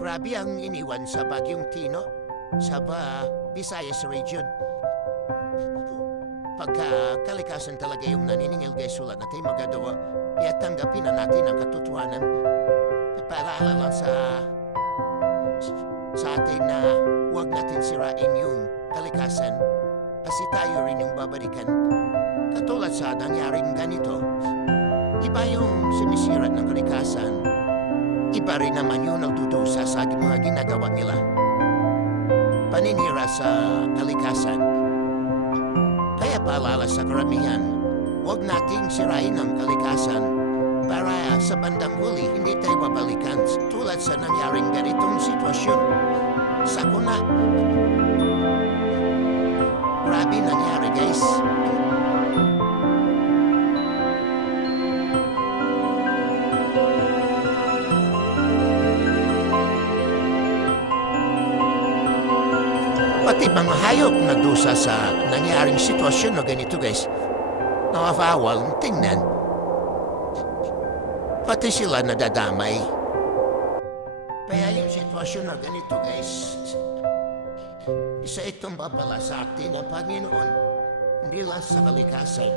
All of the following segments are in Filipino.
Grabe ang iniwan sa Bagyong Tino sa Visayas region. Pagka kalikasan talaga yung naniningil kay sulat natin magagawa, kaya tanggapin na natin ang katotohanan. Para lang sa atin na huwag natin sirain yung kalikasan kasi tayo rin yung babalikan. Katulad sa nangyaring ganito, iba yung sumisira ng kalikasan, iba rin naman yung nagdudusa sa mga ginagawa nila. Paninira sa kalikasan. Kaya paalala sa karamihan, huwag nating sirain ang kalikasan para sa bandang huli hindi tayo babalikan tulad sa nangyaring ganitong sitwasyon. Sa kuna, grabe nangyari guys. Pati mga hayop nagdusa sa nangyaring sitwasyon na ganito guys. Nakakawal tingnan. Pati sila nadadamay. Kaya yung sitwasyon na ganito guys, isa itong babala sa atin ng Panginoon, hindi lang sa kalikasan,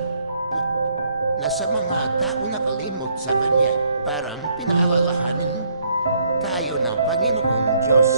na sa mga tao nakalimot sa Kanya, parang pinaalalahanin tayo ng Panginoong Diyos.